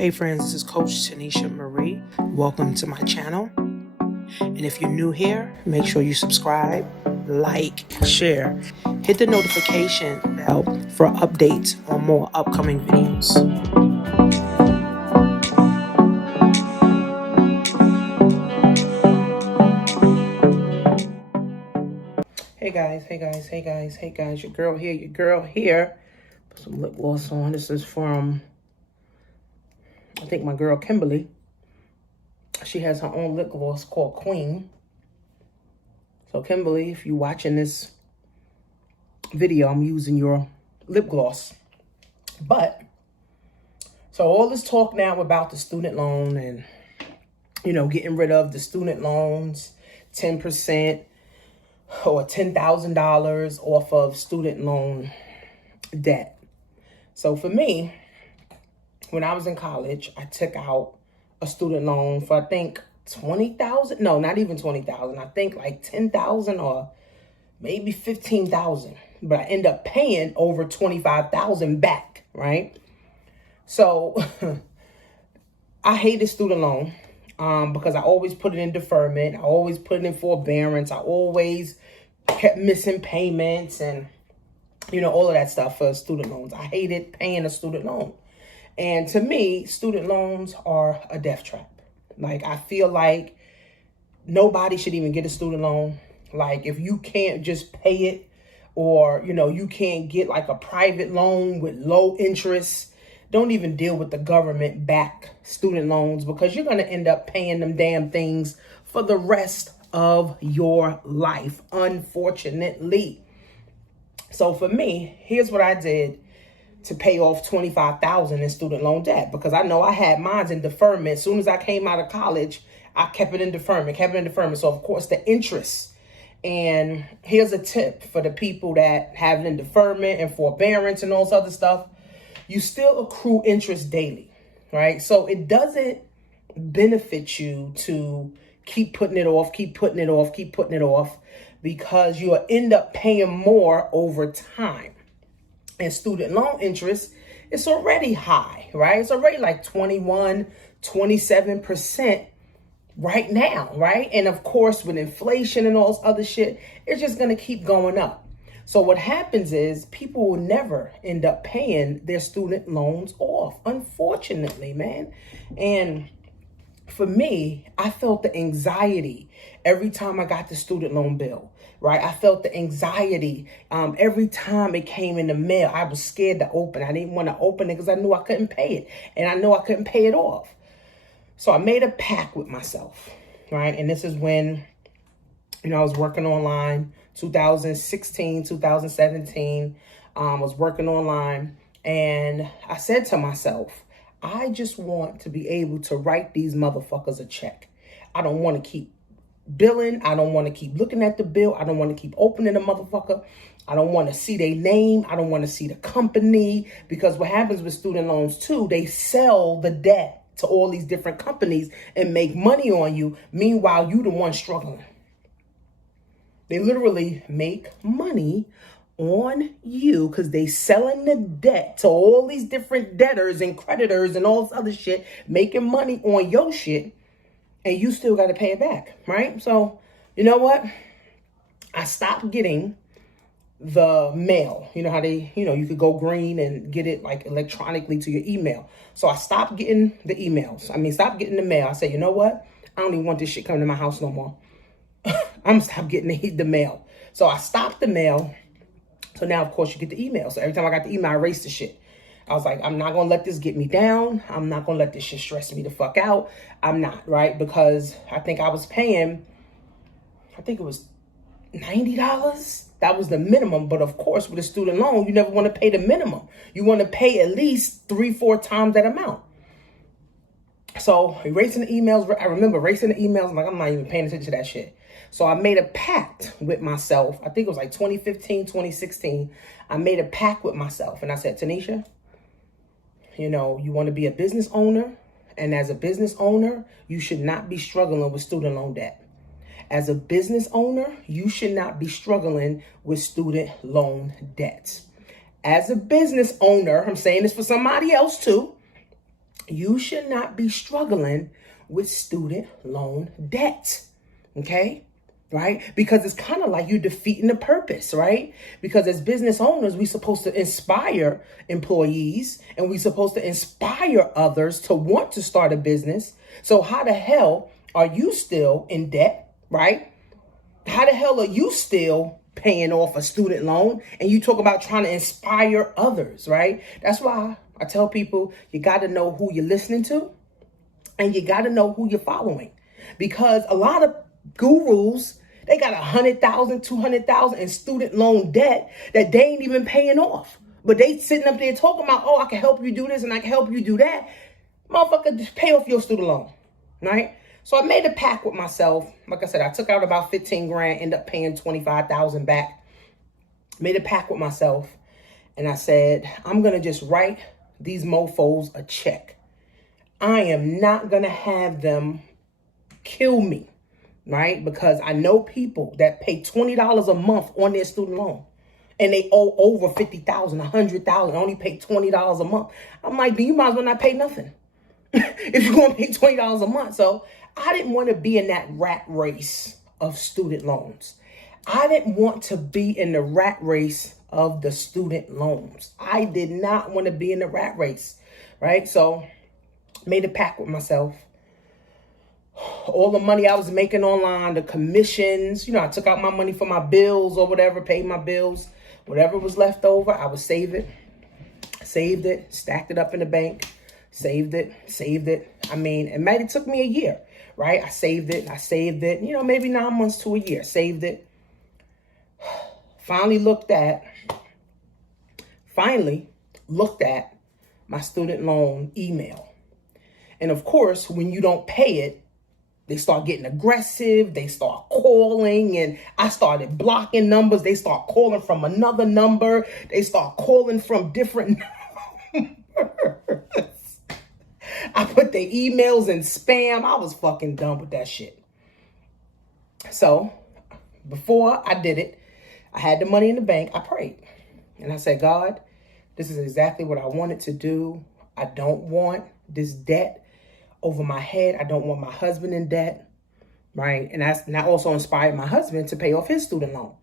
Hey friends, this is Coach Tanisha Marie. Welcome to my channel. And if you're new here, make sure you subscribe, like, share. Hit the notification bell for updates on more upcoming videos. Hey guys, your girl here. Put some lip gloss on. This is from, I think, my girl Kimberly. She has her own lip gloss called Queen. So Kimberly, if you're watching this video, I'm using your lip gloss. But, so all this talk now about the student loan and, getting rid of the student loans, 10% or $10,000 off of student loan debt. So for me, when I was in college, I took out a student loan for, I think, $20,000. No, not even $20,000. I think like $10,000 or maybe $15,000. But I end up paying over $25,000 back, right? So I hated student loan because I always put it in deferment. I always put it in forbearance. I always kept missing payments and, all of that stuff for student loans. I hated paying a student loan. And to me, student loans are a death trap. Like, I feel like nobody should even get a student loan. Like, if you can't just pay it, or, you can't get like a private loan with low interest, don't even deal with the government-backed student loans, because you're going to end up paying them damn things for the rest of your life, unfortunately. So for me, here's what I did to pay off $25,000 in student loan debt, because I know I had mine in deferment. As soon as I came out of college, I kept it in deferment. So of course the interest. And here's a tip for the people that have it in deferment and forbearance and all this other stuff. You still accrue interest daily, right? So it doesn't benefit you to keep putting it off, because you'll end up paying more over time. And student loan interest, it's already high, right? It's already like 21, 27% right now, right? And of course, with inflation and all this other shit, it's just going to keep going up. So what happens is people will never end up paying their student loans off, unfortunately, man. And for me, I felt the anxiety every time I got the student loan bill, right? I felt the anxiety every time it came in the mail. I was scared to open. I didn't want to open it because I knew I couldn't pay it. And I know I couldn't pay it off. So I made a pact with myself, right? And this is when, I was working online, 2016, 2017. I was working online. And I said to myself, I just want to be able to write these motherfuckers a check. I don't want to keep billing. I don't want to keep looking at the bill. I don't want to keep opening the motherfucker. I don't want to see their name. I don't want to see the company, because what happens with student loans too, they sell the debt to all these different companies and make money on you. Meanwhile, you the one struggling. They literally make money on you because they selling the debt to all these different debtors and creditors and all this other shit, making money on your shit. And you still got to pay it back, right? So, you know what? I stopped getting the mail. You know how they, you could go green and get it like electronically to your email. So I stopped getting the emails. Stop getting the mail. I said, you know what? I don't even want this shit coming to my house no more. I'm going to stop getting the mail. So I stopped the mail. So now, of course, you get the email. So every time I got the email, I erased the shit. I was like, I'm not going to let this get me down. I'm not going to let this shit stress me the fuck out. I'm not, right? Because I think I was paying, it was $90. That was the minimum. But of course, with a student loan, you never want to pay the minimum. You want to pay at least 3-4 times that amount. So erasing the emails, I remember erasing the emails. I'm like, I'm not even paying attention to that shit. So I made a pact with myself. I think it was like 2015, 2016. I made a pact with myself. And I said, Tanisha, you want to be a business owner. And as a business owner, you should not be struggling with student loan debt. As a business owner, you should not be struggling with student loan debts. As a business owner, I'm saying this for somebody else too. You should not be struggling with student loan debt. Okay? Right? Because it's kind of like you're defeating the purpose, right? Because as business owners, we're supposed to inspire employees and we're supposed to inspire others to want to start a business. So how the hell are you still in debt, right? How the hell are you still paying off a student loan and you talk about trying to inspire others, right? That's why I tell people you got to know who you're listening to and you got to know who you're following, because a lot of gurus, they got 100,000, 200,000 in student loan debt that they ain't even paying off. But they sitting up there talking about, oh, I can help you do this and I can help you do that. Motherfucker, just pay off your student loan, right? So I made a pact with myself. Like I said, I took out about 15 grand, ended up paying 25,000 back. Made a pact with myself. And I said, I'm going to just write these mofos a check. I am not going to have them kill me. Right? Because I know people that pay $20 a month on their student loan and they owe over 50,000, 100,000, only pay $20 a month. I'm like, you might as well not pay nothing if you're going to pay $20 a month. So I didn't want to be in that rat race of student loans. I didn't want to be in the rat race of the student loans. I did not want to be in the rat race. Right? So made a pact with myself. All the money I was making online, the commissions, I took out my money for my bills or whatever, paid my bills. Whatever was left over, I would save it, stacked it up in the bank, saved it. I mean, it might have took me a year, right? I saved it, maybe 9 months to a year, saved it. Finally looked at my student loan email. And of course, when you don't pay it, they start getting aggressive. They start calling, and I started blocking numbers. They start calling from another number. They start calling from different numbers. I put their emails in spam. I was fucking done with that shit. So before I did it, I had the money in the bank. I prayed. And I said, God, this is exactly what I wanted to do. I don't want this debt over my head. I don't want my husband in debt, right? And I also inspired my husband to pay off his student loan.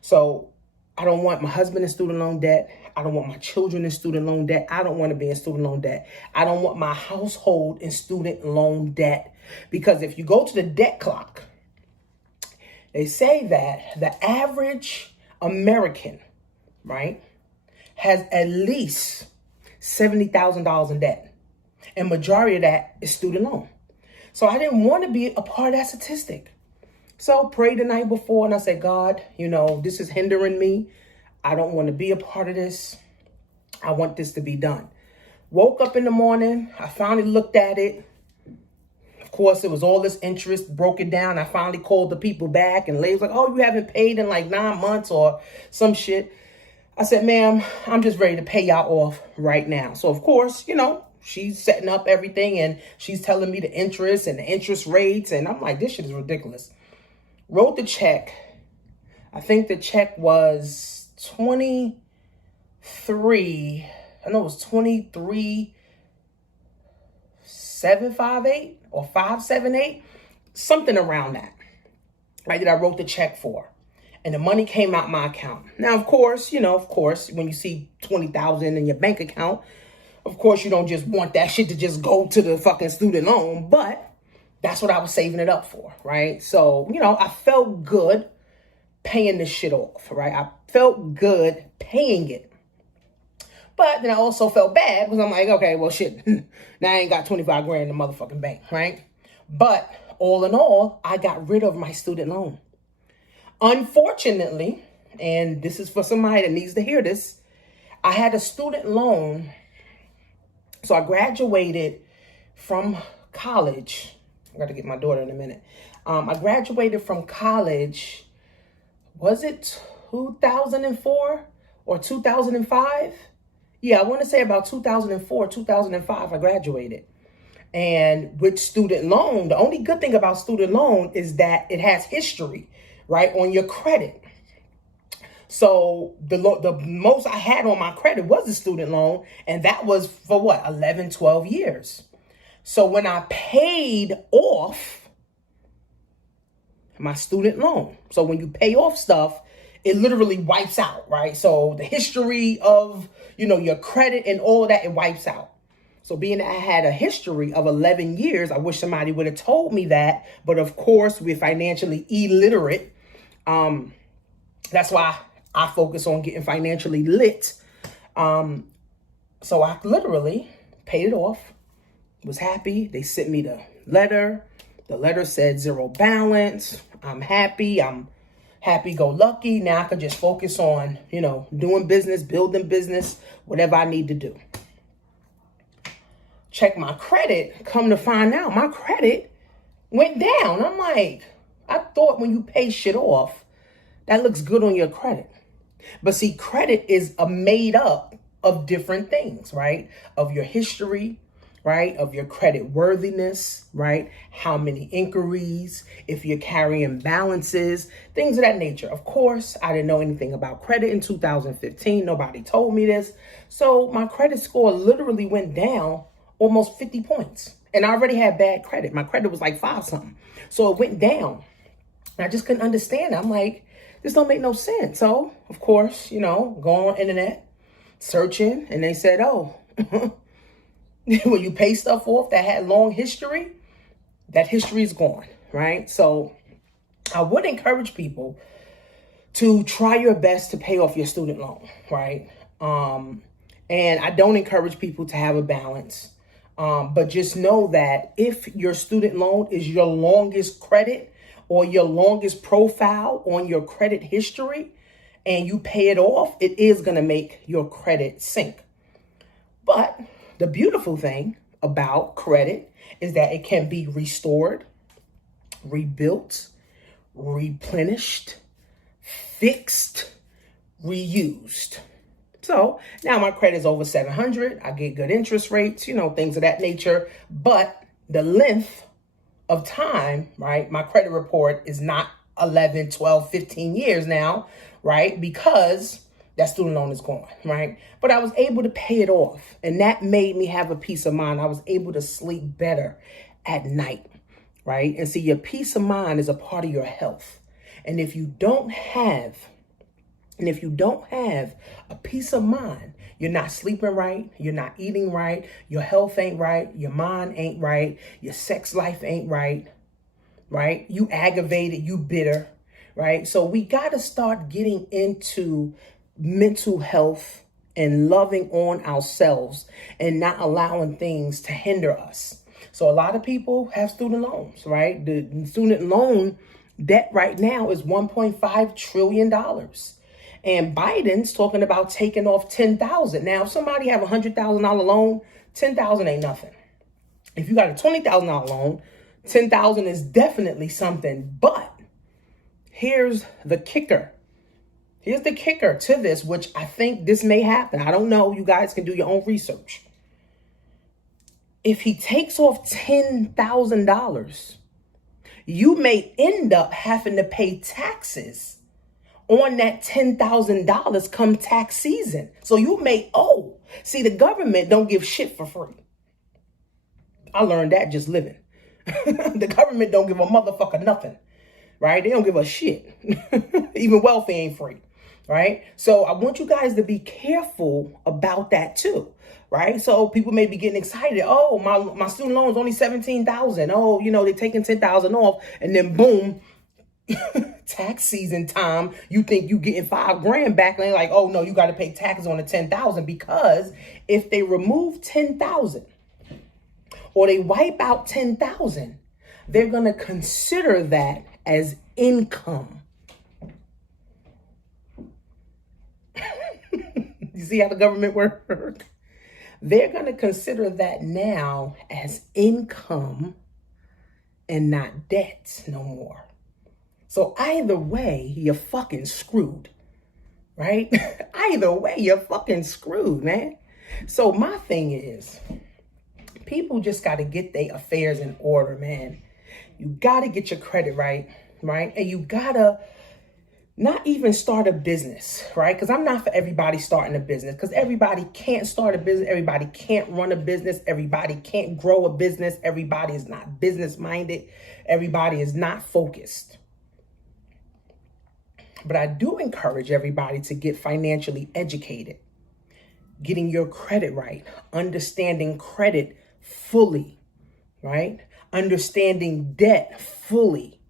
So I don't want my husband in student loan debt. I don't want my children in student loan debt. I don't want to be in student loan debt. I don't want my household in student loan debt. Because if you go to the debt clock, they say that the average American, right, has at least $70,000 in debt. And majority of that is student loan. So I didn't want to be a part of that statistic. So prayed the night before and I said, God, this is hindering me. I don't want to be a part of this. I want this to be done. Woke up in the morning. I finally looked at it. Of course, it was all this interest, broke it down. I finally called the people back and they was like, oh, you haven't paid in like 9 months or some shit. I said, ma'am, I'm just ready to pay y'all off right now. So of course, she's setting up everything and she's telling me the interest and the interest rates. And I'm like, this shit is ridiculous. Wrote the check. I think the check was 23,758 or 578, something around that, right? That I wrote the check for. And the money came out my account. Now, of course, when you see 20,000 in your bank account, of course, you don't just want that shit to just go to the fucking student loan, but that's what I was saving it up for, right? So, I felt good paying this shit off, right? I felt good paying it. But then I also felt bad because I'm like, okay, well, shit, now I ain't got 25 grand in the motherfucking bank, right? But all in all, I got rid of my student loan. Unfortunately, and this is for somebody that needs to hear this, I had a student loan. So I graduated from college. I got to get my daughter in a minute. I graduated from college. Was it 2004 or 2005? Yeah, I want to say about 2004, 2005, I graduated. And with student loan, the only good thing about student loan is that it has history, right, on your credit. So the most I had on my credit was a student loan, and that was for what, 11, 12 years. So when I paid off my student loan, so when you pay off stuff, it literally wipes out, right? So the history of, your credit and all of that, it wipes out. So being that I had a history of 11 years, I wish somebody would have told me that. But of course, we're financially illiterate. That's why I focus on getting financially lit. So I literally paid it off, was happy. They sent me the letter. The letter said 0 balance. I'm happy. I'm happy-go-lucky. Now I can just focus on, doing business, building business, whatever I need to do. Check my credit. Come to find out, my credit went down. I'm like, I thought when you pay shit off, that looks good on your credit. But see, credit is made up of different things, right? Of your history, right? Of your credit worthiness, right? How many inquiries, if you're carrying balances, things of that nature. Of course, I didn't know anything about credit in 2015. Nobody told me this. So my credit score literally went down almost 50 points. And I already had bad credit. My credit was like 5 something. So it went down. And I just couldn't understand it. I'm like, this don't make no sense. So, of course, going on internet, searching, and they said, oh, when you pay stuff off that had long history, that history is gone, right? So I would encourage people to try your best to pay off your student loan, right? And I don't encourage people to have a balance. But just know that if your student loan is your longest credit or your longest profile on your credit history and you pay it off, it is going to make your credit sink. But the beautiful thing about credit is that it can be restored, rebuilt, replenished, fixed, reused. So now my credit is over 700. I get good interest rates, things of that nature. But the length of time, right? My credit report is not 11, 12, 15 years now, right? Because that student loan is gone, right? But I was able to pay it off. And that made me have a peace of mind. I was able to sleep better at night, right? And see, your peace of mind is a part of your health. And if you don't have a peace of mind, you're not sleeping right, you're not eating right, your health ain't right, your mind ain't right, your sex life ain't right, right? You aggravated, you bitter, right? So we got to start getting into mental health and loving on ourselves and not allowing things to hinder us. So a lot of people have student loans, right? The student loan debt right now is $1.5 trillion. And Biden's talking about taking off $10,000. Now, if somebody have a $100,000 loan, $10,000 ain't nothing. If you got a $20,000 loan, $10,000 is definitely something. But here's the kicker. Here's the kicker to this, which I think this may happen. I don't know. You guys can do your own research. If he takes off $10,000, you may end up having to pay taxes on that $10,000 come tax season. So you may owe. See, the government don't give shit for free. I learned that just living. The government don't give a motherfucker nothing, right? They don't give a shit. Even welfare ain't free, right? So I want you guys to be careful about that too, right? So people may be getting excited. Oh, my student loan is only $17,000. Oh, they're taking $10,000 off, and then boom, tax season time, you think you getting $5,000 back, and they're like, oh no, you got to pay taxes on the $10,000, because if they remove $10,000 or they wipe out $10,000, they're gonna consider that as income. You see how the government works? They're gonna consider that now as income and not debt no more. So either way, you're fucking screwed, right? Either way, you're fucking screwed, man. So my thing is, people just got to get their affairs in order, man. You got to get your credit right, right? And you got to not even start a business, right? Because I'm not for everybody starting a business, because everybody can't start a business. Everybody can't run a business. Everybody can't grow a business. Everybody is not business minded. Everybody is not focused. But I do encourage everybody to get financially educated, getting your credit right, understanding credit fully, right? Understanding debt fully,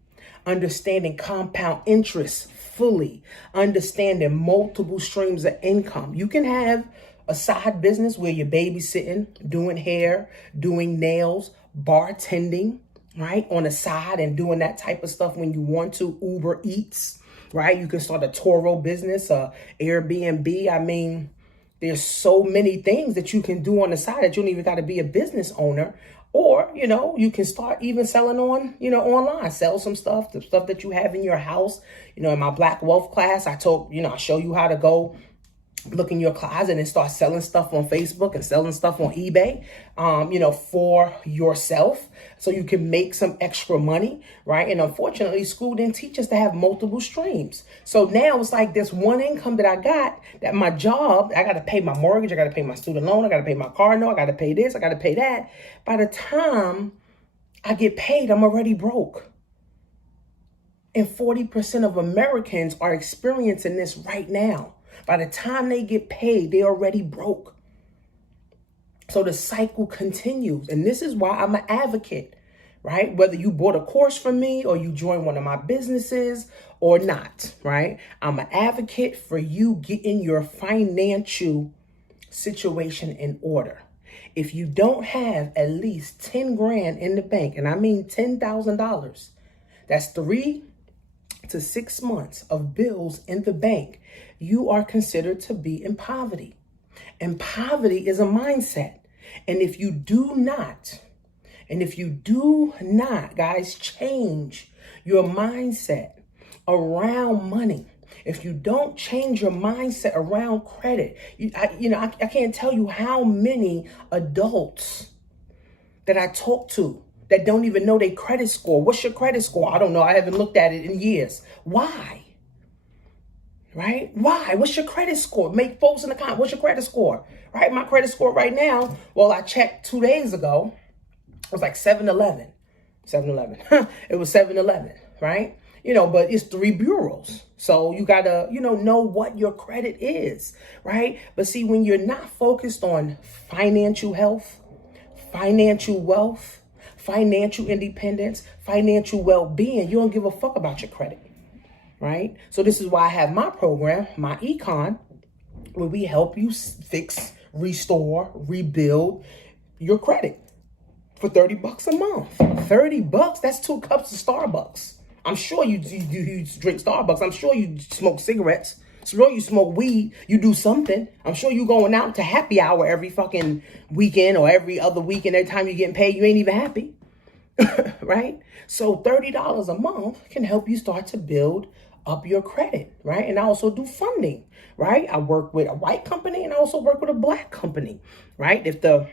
understanding compound interest fully, understanding multiple streams of income. You can have a side business where you're babysitting, doing hair, doing nails, bartending, right? On the side, and doing that type of stuff when you want to. Uber Eats, right? You can start a Toro business, Airbnb. I mean, there's so many things that you can do on the side that you don't even got to be a business owner. Or, you can start even selling on, online, sell some stuff, the stuff that you have in your house. In my Black Wealth class, I show you how to go look in your closet and start selling stuff on Facebook and selling stuff on eBay, for yourself, so you can make some extra money, right? And unfortunately, school didn't teach us to have multiple streams. So now it's like this one income that I got, that my job, I got to pay my mortgage, I got to pay my student loan, I got to pay my car note, I got to pay this, I got to pay that. By the time I get paid, I'm already broke. And 40% of Americans are experiencing this right now. By the time they get paid, they're already broke. So the cycle continues. And this is why I'm an advocate, right? Whether you bought a course from me or you joined one of my businesses or not, right? I'm an advocate for you getting your financial situation in order. If you don't have at least 10 grand in the bank, and I mean $10,000, that's 3 to 6 months of bills in the bank, you are considered to be in poverty. And poverty is a mindset. And if you do not, guys, change your mindset around money, if you don't change your mindset around credit, I can't tell you how many adults that I talk to that don't even know their credit score. What's your credit score? I don't know. I haven't looked at it in years. Why? Right? Why? What's your credit score? Make folks in the comment. What's your credit score? Right? My credit score right now, well, I checked 2 days ago. It was like 711. 711. It was 711, right? But it's 3 bureaus. So you got to, know what your credit is, right? But see, when you're not focused on financial health, financial wealth, financial independence, financial well-being, you don't give a fuck about your credit, right? So this is why I have my program, my econ, where we help you fix, restore, rebuild your credit for $30 a month. $30, that's 2 cups of Starbucks. I'm sure you drink Starbucks. I'm sure you smoke cigarettes. I'm sure you smoke weed. You do something. I'm sure you going out to happy hour every fucking weekend or every other weekend. Every time you're getting paid, you ain't even happy. Right? So $30 a month can help you start to build up your credit, right? And I also do funding, right? I work with a white company and I also work with a black company, right? If the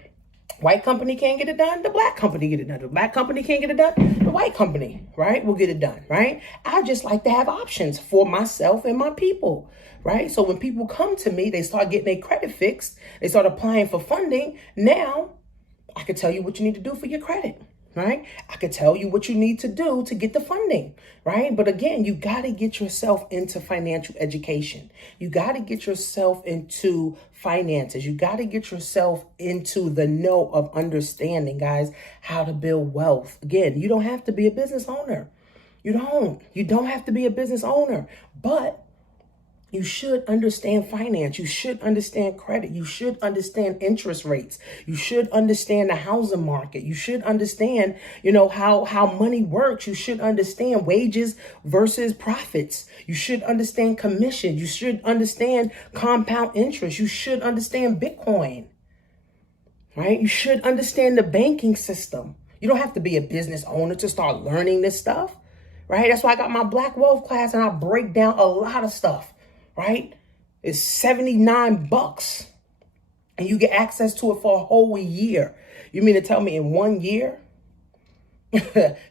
white company can't get it done, the black company get it done. The black company can't get it done, the white company, right, will get it done, right? I just like to have options for myself and my people, right? So when people come to me, they start getting their credit fixed, they start applying for funding. Now, I can tell you what you need to do for your credit, right? I could tell you what you need to do to get the funding, right? But again, you got to get yourself into financial education. You got to get yourself into finances. You got to get yourself into the know of understanding, guys, how to build wealth. Again, you don't have to be a business owner. You don't have to be a business owner, but you should understand finance. You should understand credit. You should understand interest rates. You should understand the housing market. You should understand, how money works. You should understand wages versus profits. You should understand commission. You should understand compound interest. You should understand Bitcoin, right? You should understand the banking system. You don't have to be a business owner to start learning this stuff, right? That's why I got my Black Wealth class and I break down a lot of stuff. Right? It's $79 and you get access to it for a whole year. You mean to tell me in 1 year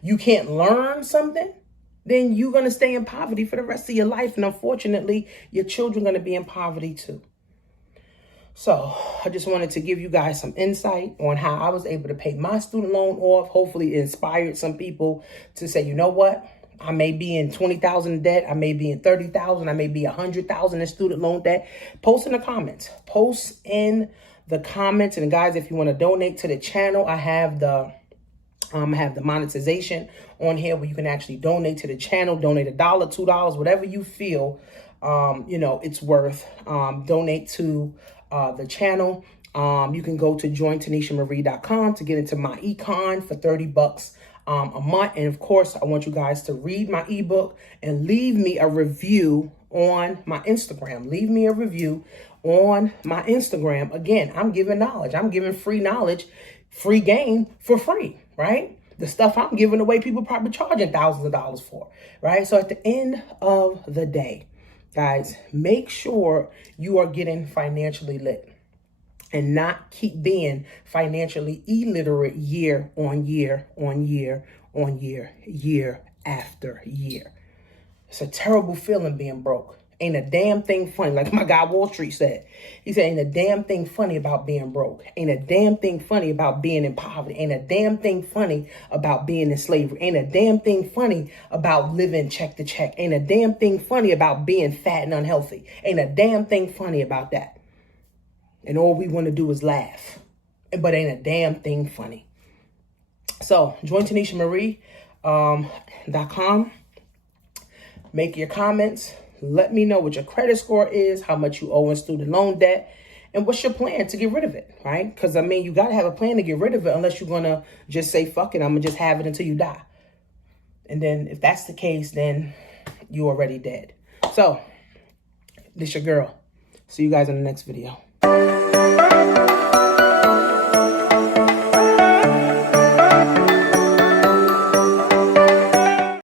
you can't learn something? then you're going to stay in poverty for the rest of your life. And unfortunately, your children are going to be in poverty too. So I just wanted to give you guys some insight on how I was able to pay my student loan off. Hopefully it inspired some people to say, you know what? I may be in 20,000 in debt. I may be in 30,000. I may be 100,000 in student loan debt. Post in the comments. Post in the comments. And guys, if you want to donate to the channel, I have the monetization on here where you can actually donate to the channel. Donate $1, $2, whatever you feel, it's worth. Donate to the channel. You can go to jointanishamarie.com to get into my econ for $30 a month. And of course, I want you guys to read my ebook and leave me a review on my Instagram. Leave me a review on my Instagram. Again, I'm giving knowledge. I'm giving free knowledge, free game for free, right? The stuff I'm giving away, people probably charging thousands of dollars for, right? So at the end of the day, guys, make sure you are getting financially lit and not keep being financially illiterate year on year on year on year, year after year. It's a terrible feeling being broke. Ain't a damn thing funny. Like my guy Wall Street said. He said, ain't a damn thing funny about being broke. Ain't a damn thing funny about being in poverty. Ain't a damn thing funny about being in slavery. Ain't a damn thing funny about living check to check. Ain't a damn thing funny about being fat and unhealthy. Ain't a damn thing funny about that. And all we want to do is laugh. But ain't a damn thing funny. So join TanishaMarie.com. Make your comments. Let me know what your credit score is, how much you owe in student loan debt, and what's your plan to get rid of it, right? Because, you got to have a plan to get rid of it unless you're going to just say, fuck it, I'm going to just have it until you die. And then if that's the case, then you're already dead. So, this your girl. See you guys in the next video.